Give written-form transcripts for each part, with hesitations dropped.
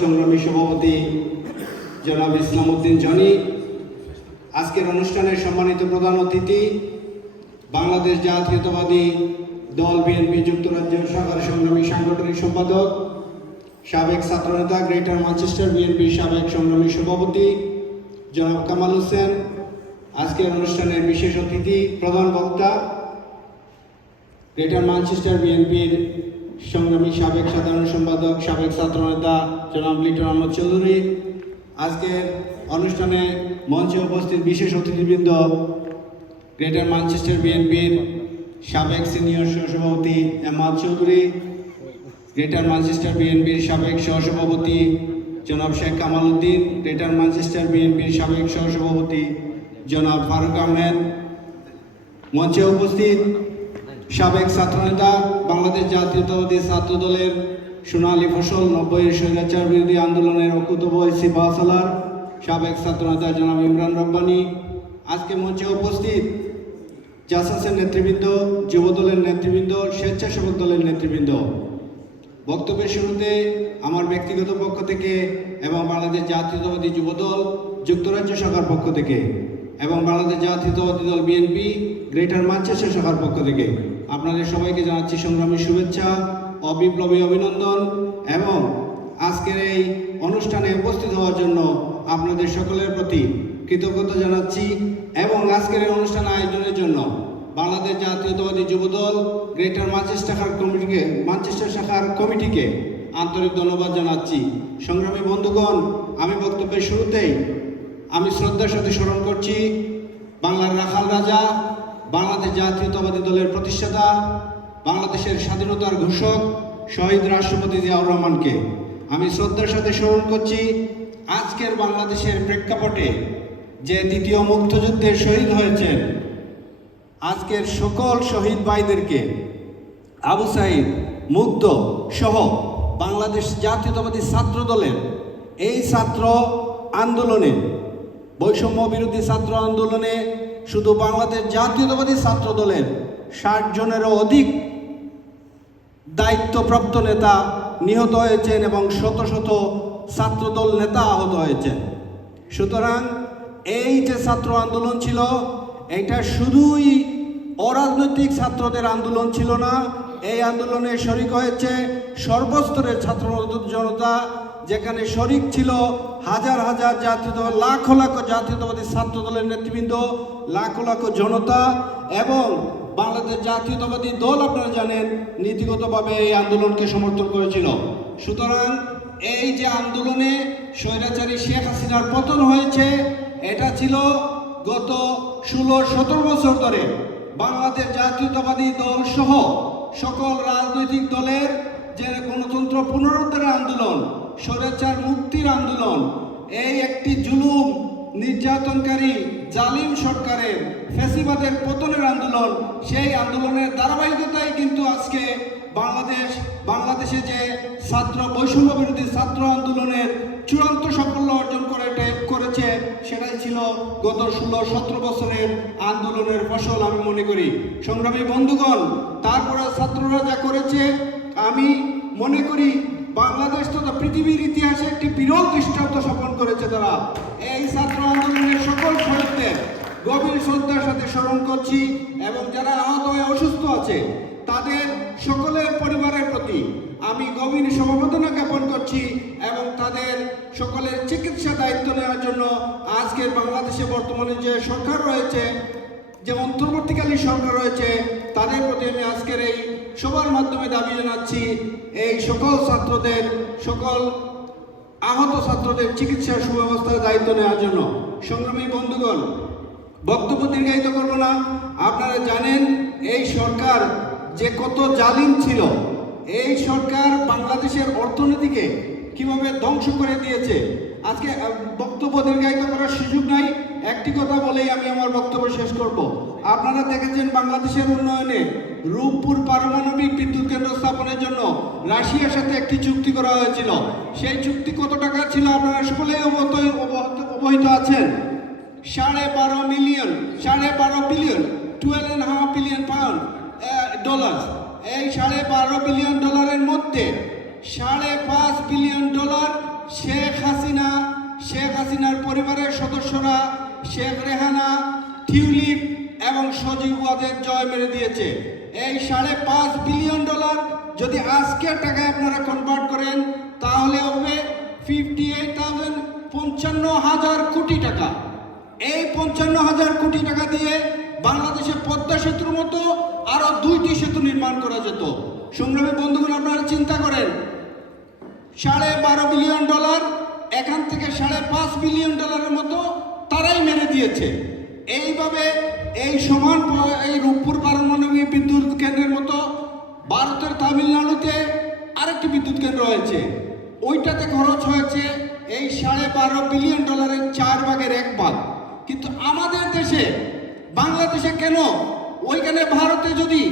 সংগ্রামী সভাপতি জনাব ইসলাম উদ্দিন জনি, আজকের অনুষ্ঠানের সম্মানিত প্রধান অতিথি বাংলাদেশ জাতীয়তাবাদী দল বিএনপি যুক্তরাজ্য শাখার সংগ্রামী সাংগঠনিক সম্পাদক, সাবেক ছাত্রনেতা, গ্রেটার ম্যানচেস্টার বিএনপির সাবেক সংগ্রামী সভাপতি জনাব কামাল হোসেন, আজকের অনুষ্ঠানের বিশেষ অতিথি প্রধান বক্তা গ্রেটার ম্যানচেস্টার বিএনপির সংগ্রামী সাবেক সাধারণ সম্পাদক, সাবেক ছাত্রনেতা জনাব লিটন আহমদ চৌধুরী, আজকের অনুষ্ঠানে মঞ্চে উপস্থিত বিশেষ অতিথিবৃন্দ গ্রেটার ম্যানচেস্টার বিএনপির সাবেক সিনিয়র সহসভাপতি এমাদ চৌধুরী, গ্রেটার ম্যানচেস্টার বিএনপির সাবেক সহসভাপতি জনাব শেখ কামাল উদ্দিন, গ্রেটার ম্যানচেস্টার বিএনপির সাবেক সহসভাপতি জনাব ফারুক আহমেদ, মঞ্চে উপস্থিত সাবেক ছাত্রনেতা, বাংলাদেশ জাতীয়তাবাদী ছাত্র দলের সোনালী ফসল 90-এর স্বৈরাচার বিরোধী আন্দোলনের অকুতোভয় সিপাহ সালার সাবেক ছাত্রনেতা জনাব ইমরান রব্বানী, আজকে মঞ্চে উপস্থিত জাসাসের নেতৃবৃন্দ, যুবদলের নেতৃবৃন্দ, স্বেচ্ছাসেবক দলের নেতৃবৃন্দ। বক্তব্যের শুরুতে আমার ব্যক্তিগত পক্ষ থেকে এবং বাংলাদেশ জাতীয়তাবাদী যুবদল যুক্তরাজ্য শাখার পক্ষ থেকে এবং বাংলাদেশ জাতীয়তাবাদী দল বিএনপি গ্রেটার ম্যানচেস্টার শাখার পক্ষ থেকে আপনাদের সবাইকে জানাচ্ছি সংগ্রামী শুভেচ্ছা, অবিপ্লবী অভিনন্দন এবং আজকের এই অনুষ্ঠানে উপস্থিত হওয়ার জন্য আপনাদের সকলের প্রতি কৃতজ্ঞতা জানাচ্ছি এবং আজকের এই অনুষ্ঠান আয়োজনের জন্য বাংলাদেশ জাতীয়তাবাদী যুবদল গ্রেটার ম্যানচেস্টার শাখার কমিটিকে আন্তরিক ধন্যবাদ জানাচ্ছি। সংগ্রামী বন্ধুগণ, আমি বক্তব্যের শুরুতেই আমি শ্রদ্ধার সাথে স্মরণ করছি বাংলার রাখাল রাজা, বাংলাদেশ জাতীয়তাবাদী দলের প্রতিষ্ঠাতা, বাংলাদেশের স্বাধীনতার ঘোষক শহীদ রাষ্ট্রপতি জিয়াউর রহমানকে। আমি শ্রদ্ধার সাথে স্মরণ করছি আজকের বাংলাদেশের প্রেক্ষাপটে যে দ্বিতীয় মুক্তিযুদ্ধে শহীদ হয়েছেন আজকের সকল শহীদ ভাইদেরকে, আবু সাইদ, মুগ্ধ সহ বাংলাদেশ জাতীয়তাবাদী ছাত্র দলের এই ছাত্র আন্দোলনে, বৈষম্য বিরোধী ছাত্র আন্দোলনে শুধু বাংলাদেশ জাতীয়তাবাদী ছাত্র দলের 60 জনেরও অধিক দায়িত্বপ্রাপ্ত নেতা নিহত হয়েছেন এবং শত শত ছাত্রদল নেতা আহত হয়েছেন। সুতরাং এই যে ছাত্র আন্দোলন ছিল, এটা শুধুই অরাজনৈতিক ছাত্রদের আন্দোলন ছিল না, এই আন্দোলনে শরিক হয়েছে সর্বস্তরের ছাত্র জনতা, যেখানে শরিক ছিল হাজার হাজার জাতীয়তাবাদী, লাখ লাখ জাতীয়তাবাদী ছাত্র দলের নেতৃবৃন্দ, লাখ লাখ জনতা এবং বাংলাদেশ জাতীয়তাবাদী দল আপনারা জানেন নীতিগতভাবে এই আন্দোলনকে সমর্থন করেছিল। সুতরাং এই যে আন্দোলনে স্বৈরাচারী শেখ হাসিনার পতন হয়েছে, এটা ছিল গত 16-17 বছর ধরে বাংলাদেশ জাতীয়তাবাদী দল সহ সকল রাজনৈতিক দলের যে গণতন্ত্র পুনরুদ্ধারের আন্দোলন, স্বৈরাচার মুক্তির আন্দোলন, এই একটি জুলুম নির্যাতনকারী জালিম সরকারের ফ্যাসিবাদের পতনের আন্দোলন, সেই আন্দোলনের ধারাবাহিকতায় কিন্তু আজকে বাংলাদেশে যে ছাত্র বৈষম্য বিরোধী ছাত্র আন্দোলনের চূড়ান্ত সাফল্য অর্জন করেছে, সেটাই ছিল গত 16-17 বছরের আন্দোলনের ফসল আমি মনে করি। সংগ্রামী বন্ধুগণ, তারপরে ছাত্ররা যা করেছে আমি মনে করি বাংলাদেশ তথা পৃথিবীর ইতিহাসে একটি বিরল দৃষ্টান্ত স্থাপন করেছে। তারা এই ছাত্র আন্দোলনের সকল শহীদদের গভীর শ্রদ্ধার সাথে স্মরণ করছি এবং যারা আহত হয়ে অসুস্থ আছে তাদের সকলের পরিবারের প্রতি আমি গভীর সমবেদনা জ্ঞাপন করছি এবং তাদের সকলের চিকিৎসা দায়িত্ব নেওয়ার জন্য আজকের বাংলাদেশে বর্তমানে যে সরকার রয়েছে, যে অন্তর্বর্তীকালীন সরকার রয়েছে, তাদের প্রতি আমি আজকের এই সবার মাধ্যমে দাবি জানাচ্ছি এই সকল ছাত্রদের, সকল আহত ছাত্রদের চিকিৎসার সুব্যবস্থার দায়িত্ব নেওয়ার জন্য। সংগ্রামী বন্ধুগণ, বক্তব্য দীর্ঘায়িত করব না, আপনারা জানেন এই সরকার যে কত জালিম ছিল, এই সরকার বাংলাদেশের অর্থনীতিকে কিভাবে ধ্বংস করে দিয়েছে। আজকে বক্তব্য দীর্ঘায়িত করার সুযোগ নাই, একটি কথা বলেই আমি আমার বক্তব্য শেষ করব। আপনারা দেখেছেন বাংলাদেশের উন্নয়নে রূপপুর পারমাণবিক বিদ্যুৎ কেন্দ্র স্থাপনের জন্য রাশিয়ার সাথে একটি চুক্তি করা হয়েছিল। সেই চুক্তি কত টাকা ছিল আপনারা সকলেই অবহিত আছেন। 12.5 বিলিয়ন, 12.5 বিলিয়ন পাউন্ড ডলার। এই $12.5 বিলিয়ন মধ্যে 5.5 বিলিয়ন ডলার শেখ হাসিনার পরিবারের সদস্যরা শেখ রেহানা, টিউলিপ এবং সজীব ওয়াজেদ জয় মেরে দিয়েছে। এই 5.5 বিলিয়ন ডলার যদি আজকের টাকায় আপনারা কনভার্ট করেন তাহলে হবে 55,000 কোটি টাকা। এই 55,000 কোটি টাকা দিয়ে বাংলাদেশে পদ্মা সেতুর মতো আরো 2টি সেতু নির্মাণ করা যেত। সংগ্রামী বন্ধুগণ, আপনারা চিন্তা করেন 12.5 বিলিয়ন ডলার এখান থেকে 5.5 বিলিয়ন ডলারের মতো তারাই মেরে দিয়েছে। এইভাবে এই সমান এই রূপপুর পারমাণবিক বিদ্যুৎ কেন্দ্রের মতো ভারতের তামিলনাড়ুতে আরেকটি বিদ্যুৎ কেন্দ্র হয়েছে, ওইটাতে খরচ হয়েছে এই 12.5 বিলিয়ন ডলারের 1/4 কিন্তু আমাদের দেশে বাংলাদেশে কেন ওইখানে ভারতে যদি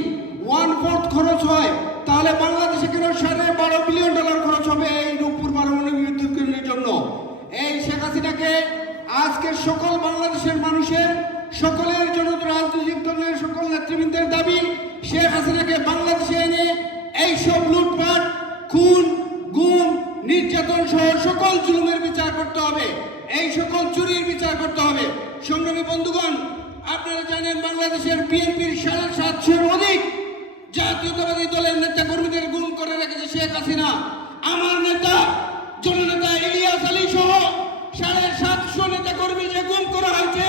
1/4 খরচ হয় তাহলে বাংলাদেশে কেন 12.5 বিলিয়ন ডলার খরচ হবে এই রূপপুর পারমাণবিক বিদ্যুৎ কেন্দ্রের জন্য? এই শেখ হাসিনাকে আজকে সকল বাংলাদেশের মানুষের, সকলের জন্য, রাজনৈতিক দলের সকল নেতৃবৃন্দের দাবি শেখ হাসিনাকে বাংলাদেশে এনে এই সব লুটপাট, খুন, গুম, নির্যাতন সহ সকল জুলুমের বিচার করতে হবে, এই সকল চুরির বিচার করতে হবে। সংগ্রামী বন্ধুগণ, আপনারা জানেন বাংলাদেশের বিএনপির 750-এর অধিক জাতীয়তাবাদী দলের নেতা কর্মীদের গুম করে রেখেছে শেখ হাসিনা। আমার নেতা জননেতা ইলিয়াস আলী সহ 750 নেতা কর্মী যে গুম করা হয়েছে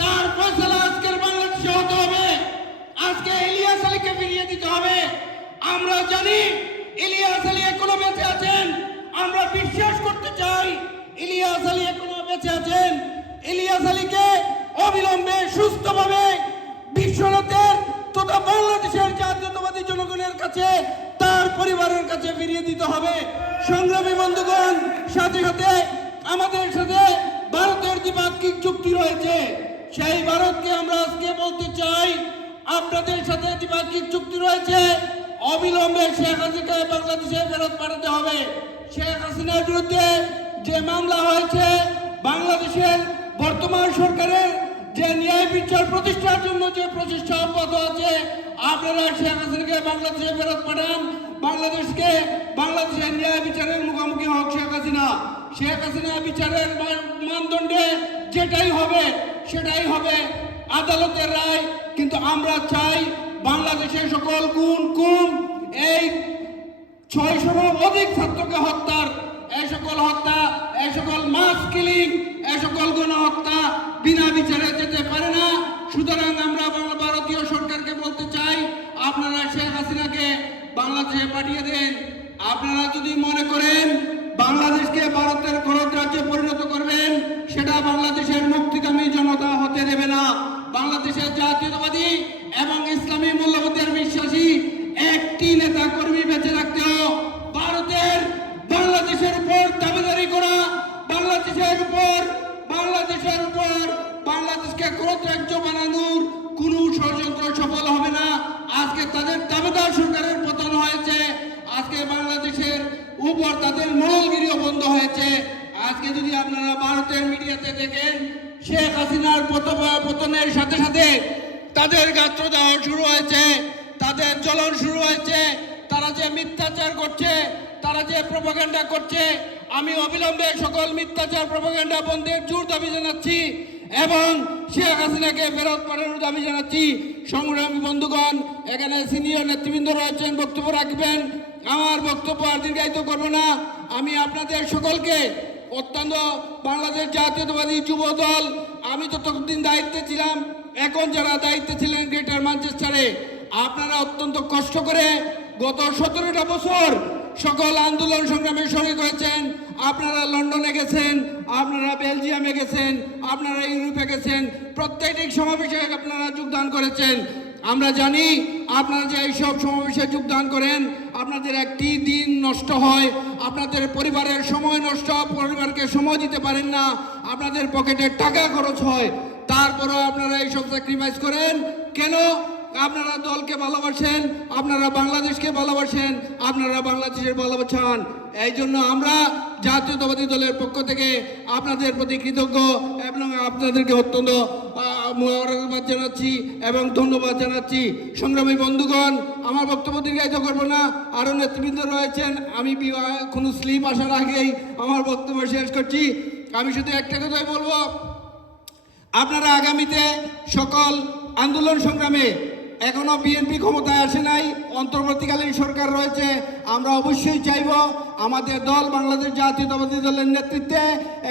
তার ফয়সালা আজকের বাংলাদেশে হতে হবে। আজকে ইলিয়াস আলীকে ফিরিয়ে দিতে হবে। আমরা জানি ইলিয়াস আলী এখনো বেঁচে আছেন, আমরা বিশ্বাস করতে চাই ইলিয়াস আলী এখনো বেঁচে আছেন। ইলিয়াস আলীকে অবিলম্বে সুস্থভাবে বিশ্বনাথের তথা বাংলাদেশের জাতীয়তাবাদী জনগণের কাছে, তার পরিবারের কাছে ফিরিয়ে দিতে হবে। সংগ্রামী বন্ধুগণ, সাথে সাথে আমাদের সাথে ভারতের দ্বিপাক্ষিক চুক্তি রয়েছে, সেই ভারতকে আমরা আজকে বলতে চাই আপনাদের সাথে দ্বিপাক্ষিক চুক্তি রয়েছে, অবিলম্বে শেখ হাসিনাকে বাংলাদেশে ফেরত পাঠাতে হবে। শেখ হাসিনার বিরুদ্ধে যে মামলা হয়েছে, বাংলাদেশের বর্তমান সরকারের যে ন্যায় বিচার প্রতিষ্ঠার জন্য যে প্রচেষ্টা অব্যাহত আছে, আপনারা শেখ হাসিনাকে বাংলাদেশে ফেরত পাঠান। বাংলাদেশের ন্যায় বিচারের মুখোমুখি হোক শেখ হাসিনা। শেখ হাসিনা বিচারের মানদণ্ডে যেটাই হবে সেটাই হবে আদালতের রায়। কিন্তু আমরা চাই বাংলাদেশের সকল গুম, এই 600-এরও অধিক ছাত্রকে হত্যার এই সকল হত্যা, এই সকল মাস কিলিং, এই সকল গণহত্যা বিনা বিচারে যেতে পারে না। সুতরাং আমরা ভারতীয় সরকারকে বলতে চাই, আপনারা শেখ হাসিনাকে বাংলাদেশে পাঠিয়ে দেন। আপনারা যদি মনে করেন বাংলাদেশকে ভারতের গণরাজ্যে পরিণত করবেন, সেটা বাংলাদেশের মুক্তিকামী জনতা হতে দেবে না। বাংলাদেশের জাতীয়তাবাদী এবং ইসলামী মূল্যবোধের বিশ্বাসী একটি নেতা কর্মী বেঁচে রাখতেও বাংলাদেশের উপর দাবিদারি করা, বাংলাদেশের উপর বাংলাদেশকে গণরাজ্য বানানোর কোন ষড়যন্ত্র সফল হবে না। আজকে তাদের দাবিদার সরকারের পতন হয়েছে, আজকে বাংলাদেশের উপর তাদের মোড়লগিরিও বন্ধ হয়েছে। আজকে যদি আপনারা ভারতের মিডিয়াতে দেখেন, শেখ হাসিনার পতনের সাথে সাথে তাদের গাত্রদাহ শুরু হয়েছে, তাদের জ্বলন শুরু হয়েছে, তারা যে মিথ্যাচার করছে, তারা যে প্রপাগান্ডা করছে, আমি অবিলম্বে সকল মিথ্যাচার প্রপাগান্ডা বন্ধের জোর দাবি জানাচ্ছি এবং শেখ হাসিনাকে ফেরত পাঠানোর দাবি জানাচ্ছি। সংগ্রামী বন্ধুগণ, এখানে সিনিয়র নেতৃবৃন্দ রয়েছেন, বক্তব্য রাখবেন। আমার বক্তব্য আর দীর্ঘায়িত করব না। আমি আপনাদের সকলকে অত্যন্ত বাংলাদেশ জাতীয়তাবাদী যুব দল, আমি ততদিন দায়িত্বে ছিলাম, এখন যারা দায়িত্বে ছিলেন গ্রেটার ম্যানচেস্টারে, আপনারা অত্যন্ত কষ্ট করে গত 17টা বছর সকল আন্দোলন সংগ্রামে শরীক হয়েছেন। আপনারা লন্ডনে গেছেন, আপনারা বেলজিয়ামে গেছেন, আপনারা ইউরোপে গেছেন, প্রত্যেকটি সমাবেশে আপনারা যোগদান করেছেন। আমরা জানি আপনারা যে এইসব সমাবেশে যোগদান করেন, আপনাদের একটি দিন নষ্ট হয়, আপনাদের পরিবারের সময় নষ্ট, পরিবারকে সময় দিতে পারেন না, আপনাদের পকেটে টাকা খরচ হয়, তারপরও আপনারা এইসব স্যাক্রিফাইস করেন কেন? আপনারা দলকে ভালোবাসেন, আপনারা বাংলাদেশকে ভালোবাসেন, আপনারা বাংলাদেশের ভালোবাসান। এই জন্য আমরা জাতীয়তাবাদী দলের পক্ষ থেকে আপনাদের প্রতি কৃতজ্ঞ এবং আপনাদেরকে অত্যন্ত মোবারকবাদ জানাচ্ছি এবং ধন্যবাদ জানাচ্ছি। সংগ্রামী বন্ধুগণ, আমার বক্তব্য দীর্ঘায়িত করবো না, আরও নেতৃবৃন্দ রয়েছেন। আমি কোনো স্লিপ আসার আগেই আমার বক্তব্য শেষ করছি। আমি শুধু একটা কথাই বলবো, আপনারা আগামীতে সকল আন্দোলন সংগ্রামে, এখনো বিএনপি ক্ষমতায় আসে নাই, অন্তর্বর্তীকালীন সরকার রয়েছে, আমরা অবশ্যই চাইব আমাদের দল বাংলাদেশ জাতীয়তাবাদী দলের নেতৃত্বে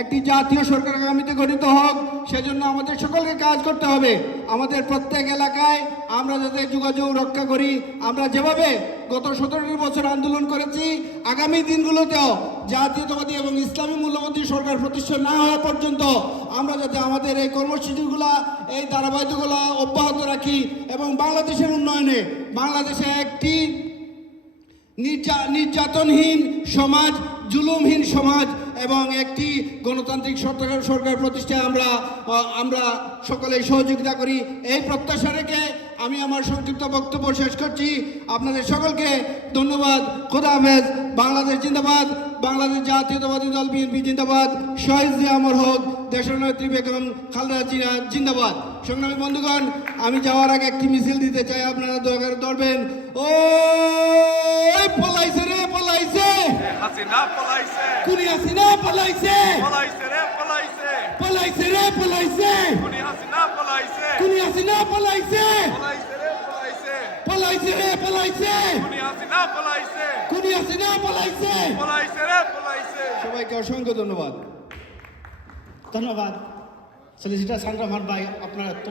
একটি জাতীয় সরকার আগামীতে গঠিত হোক। সেজন্য আমাদের সকলকে কাজ করতে হবে। আমাদের প্রত্যেক এলাকায় আমরা যাতে যোগাযোগ রক্ষা করি, আমরা যেভাবে গত 17 বছর আন্দোলন করেছি, আগামী দিনগুলোতেও জাতীয়তাবাদী এবং ইসলামী মূল্যবোধী সরকার প্রতিষ্ঠা না হওয়া পর্যন্ত আমরা যাতে আমাদের এই কর্মসূচিগুলো, এই ধারাবাহিকগুলো অব্যাহত রাখি এবং বাংলাদেশের উন্নয়নে, বাংলাদেশে একটি নির্যাতনহীন সমাজ, জুলুমহীন সমাজ এবং একটি গণতান্ত্রিক সরকার প্রতিষ্ঠায় আমরা সকলেই সহযোগিতা করি। এই প্রত্যাশা রেখে আমি আমার সংক্ষিপ্ত বক্তব্য শেষ করছি। আপনাদের সকলকে ধন্যবাদ। খোদা হাফেজ। বাংলাদেশ জিন্দাবাদ। বাংলাদেশ জাতীয়তাবাদী দল বিএনপি জিন্দাবাদ। শহীদ জিয়া অমর হোক। দেশনেত্রী বেগম খালেদা জিয়া জিন্দাবাদ। সংগ্রামী বন্ধুগণ, আমি যাওয়ার আগে একটি মিছিল দিতে চাই, আপনারা দয়া করে ধরবেন। ও পলাইছে রে, পলাইছে হাসিনা পলাইছে, কুনি হাসিনা পলাইছে, পলাইছে রে পলাইছে, পলাইছে রে, পলাইছে কুনি হাসিনা পলাইছে, কুনি হাসিনা পলাইছে, পলাইছে রে পলাইছে, পলাইছে রে, পলাইছে কুনি হাসিনা পলাইছে, কুনি হাসিনা পলাইছে। পলাইছে রে পলাইছে। সবাইকে অসংখ্য ধন্যবাদ। ধন্যবাদ সলিসিটার সান্দ্রা ভাই, আপনার